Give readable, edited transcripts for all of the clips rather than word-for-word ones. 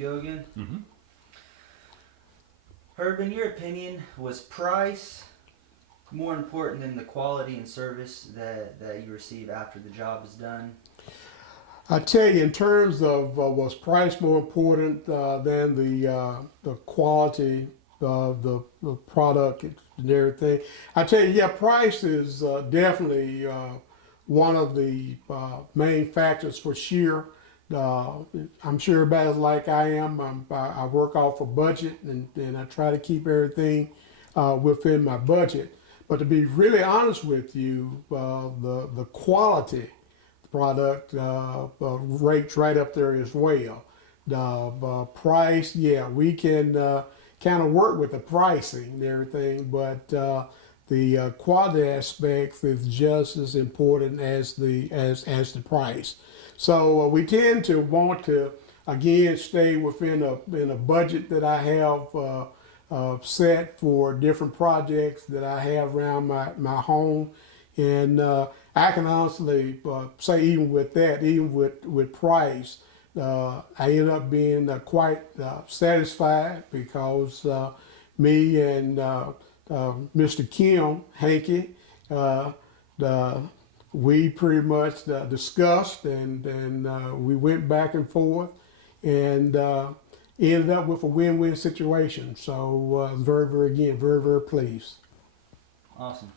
go again. Mm-hmm. Herb, in your opinion, was price more important than the quality and service that you receive after the job is done? I tell you, in terms of was price more important than the quality of the product and everything, I tell you, yeah, price is definitely one of the main factors for sure. I'm sure everybody's like I am. I work off a budget and I try to keep everything within my budget. But to be really honest with you, the quality product rates right up there as well. The price, yeah, we can kind of work with the pricing and everything, but the quality aspect is just as important as the price. So we tend to want to again stay within a budget that I have set for different projects that I have around my home, and I can honestly say even with that, even with price, I end up being quite satisfied because me and Mr. Kim Hanky, we pretty much discussed and we went back and forth and ended up with a win-win situation. So very pleased. Awesome.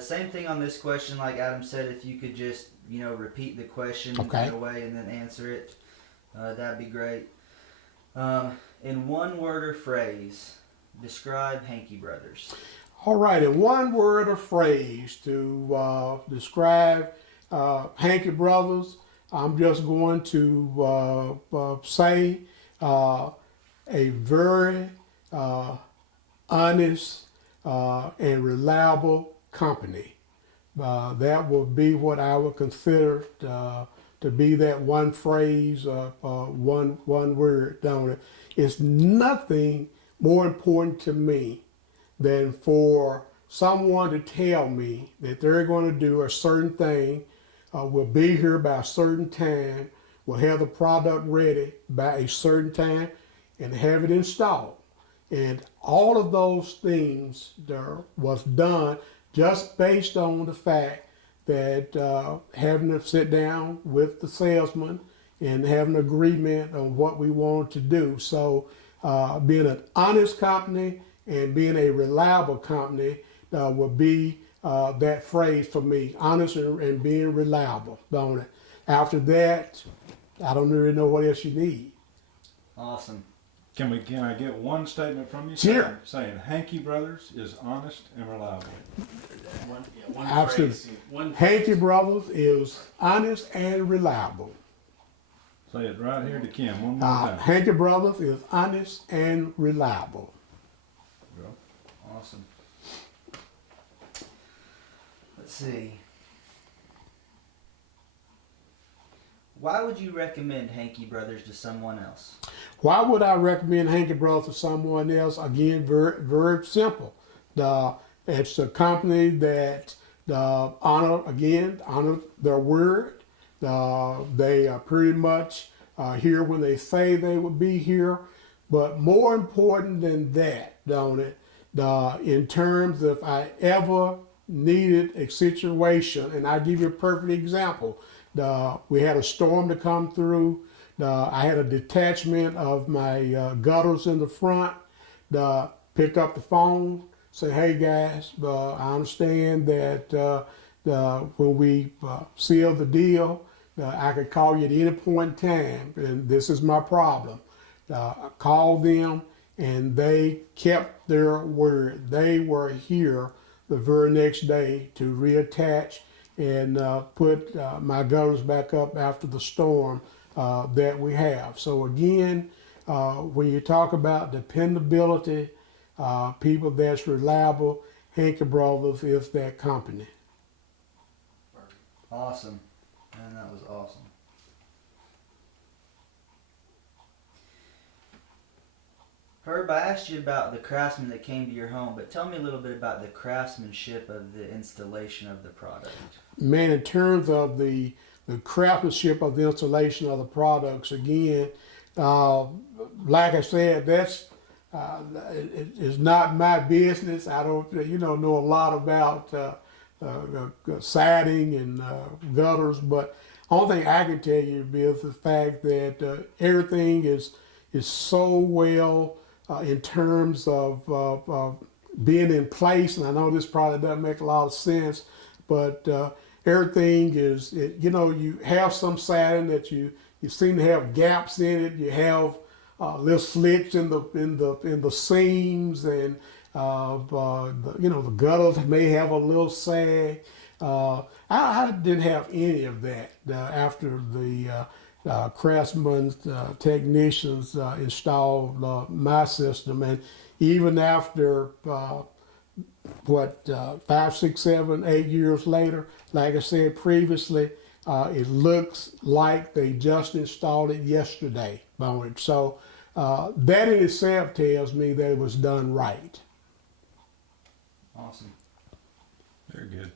Same thing on this question, like Adam said, if you could just, repeat the question Okay. in a way and then answer it, that'd be great. In one word or phrase, describe Hanky Brothers. All right, in one word or phrase to describe Hanky Brothers, I'm just going to say a very honest and reliable company. That would be what I would consider to be that one phrase, one word, don't it? It's nothing more important to me than for someone to tell me that they're going to do a certain thing, will be here by a certain time, will have the product ready by a certain time, and have it installed. And all of those things there was done just based on the fact that having to sit down with the salesman and having an agreement on what we wanted to do. So being an honest company and being a reliable company would be that phrase for me, honest and being reliable, don't it? After that, I don't really know what else you need. Awesome. Can I get one statement from you? Sure. Saying Hanky Brothers is honest and reliable. One Absolutely. phrase. One Hanky Brothers is honest and reliable. Say it right here to Kim one more time. Hanky Brothers is honest and reliable. Awesome. Let's see. Why would you recommend Hanky Brothers to someone else? Why would I recommend Hanky Brothers to someone else? Again, very simple. It's a company that honor their word. They are pretty much here when they say they would be here. But more important than that, don't it? In terms of if I ever needed a situation, and I'll give you a perfect example. We had a storm to come through. I had a detachment of my gutters in the front. Pick up the phone, say, hey guys, I understand that when we seal the deal, I could call you at any point in time, and this is my problem. I called them, and they kept their word. They were here the very next day to reattach and put my gutters back up after the storm that we have. So again, when you talk about dependability, people that's reliable, Hanky Brothers is that company. Awesome. Man, that was awesome. Herb, I asked you about the craftsman that came to your home, but tell me a little bit about the craftsmanship of the installation of the product. Man, in terms of the the craftsmanship of the installation of the products. Again, like I said, that's it's not my business. I don't, know a lot about siding and gutters, but only thing I can tell you is the fact that everything is so well in terms of being in place. And I know this probably doesn't make a lot of sense, but everything is, you have some siding that you seem to have gaps in it. You have little slits in the seams, and the gutters may have a little sag. I didn't have any of that after the craftsmen technicians installed my system, and even after 5, 6, 7, 8 years later, like I said previously, it looks like they just installed it yesterday on it. So that in itself tells me that it was done right. Awesome. Very good.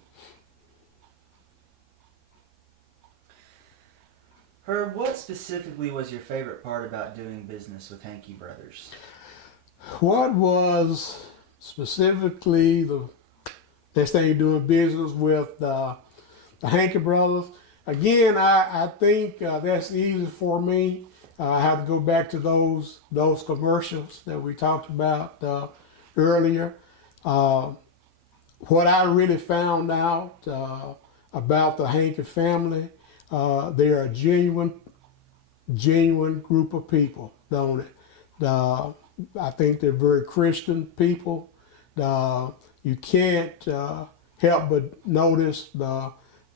Herb, what specifically was your favorite part about doing business with Hankey Brothers? What was specifically the best thing doing business with the Hankey Brothers? Again, I think that's easy for me. I have to go back to those commercials that we talked about earlier. What I really found out about the Hankey family, they are a genuine group of people, don't it? I think they're very Christian people. You can't help but notice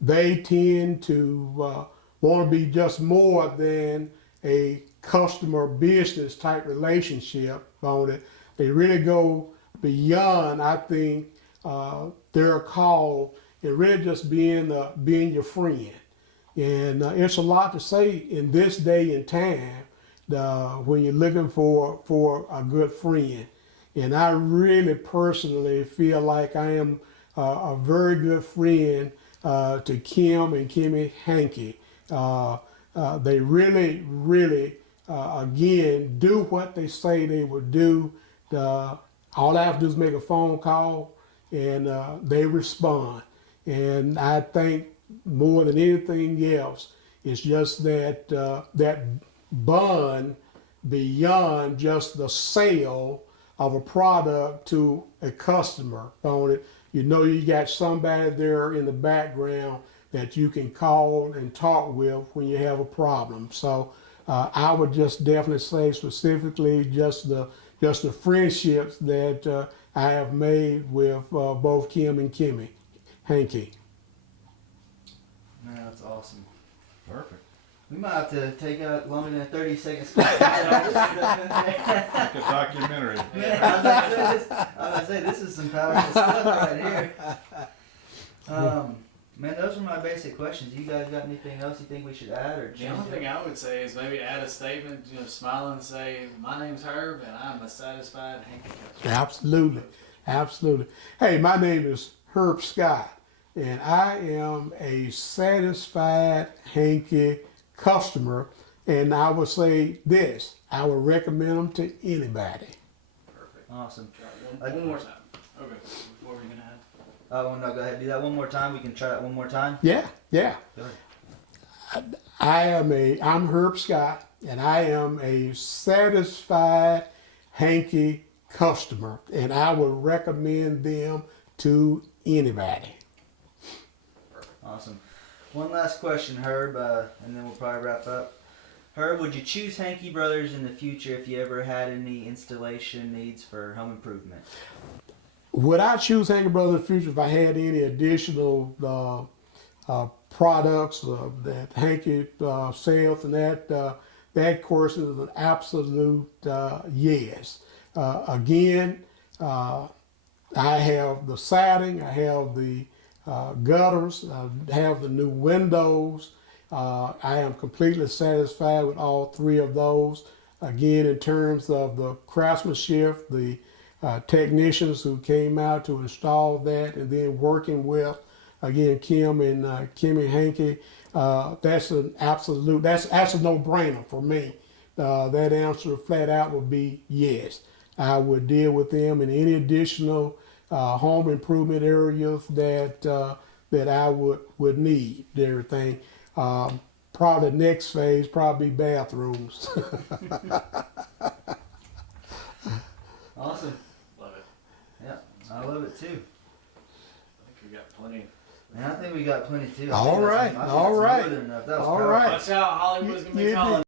they tend to want to be just more than a customer business type relationship on it. They really go beyond, I think, their call and really just being your friend. And it's a lot to say in this day and time when you're looking for a good friend. And I really personally feel like I am a very good friend to Kim and Kimmy Hankey. They really, again, do what they say they would do. All I have to do is make a phone call, and they respond. And I think more than anything else, it's just that that bond beyond just the sale of a product to a customer on it. You got somebody there in the background that you can call and talk with when you have a problem. So I would just definitely say specifically just the friendships that I have made with both Kim and Kimmy Hankey. Man, that's awesome. Perfect. We might have to take out longer than 30 seconds. Like Like a documentary. Man, I was gonna say this is some powerful stuff right here. Man, those are my basic questions. You guys got anything else you think we should add or The change? only thing I would say is maybe add a statement, smile and say, "My name's Herb, and I'm a satisfied Hankey customer." Absolutely. Hey, my name is Herb Scott, and I am a satisfied Hankey customer. And I would say this: I would recommend them to anybody. Perfect. Awesome. Try one more time. Okay. What were you gonna add? Oh no, go ahead. Do that one more time. We can try that one more time. Yeah. Go ahead. I'm Herb Scott, and I am a satisfied Hankey customer, and I would recommend them to anybody. Awesome. One last question, Herb, and then we'll probably wrap up. Herb, would you choose Hankey Brothers in the future if you ever had any installation needs for home improvement? Would I choose Hankey Brothers in the future if I had any additional products that Hankey sells, and that course is an absolute yes. Again, I have the siding, I have the gutters, I have the new windows. I am completely satisfied with all three of those. Again, in terms of the craftsmanship, the technicians who came out to install that, and then working with again, Kim and Hanky, that's an absolute, that's a no-brainer for me. That answer flat out would be yes. I would deal with them in any additional home improvement areas that I would need. Everything. Probably the next phase probably bathrooms. Awesome. Love it. Yeah, I love it too. I think we got plenty. And I think we got plenty too. All right, all right. That was All powerful. right. Watch out, Hollywood's gonna be You- calling.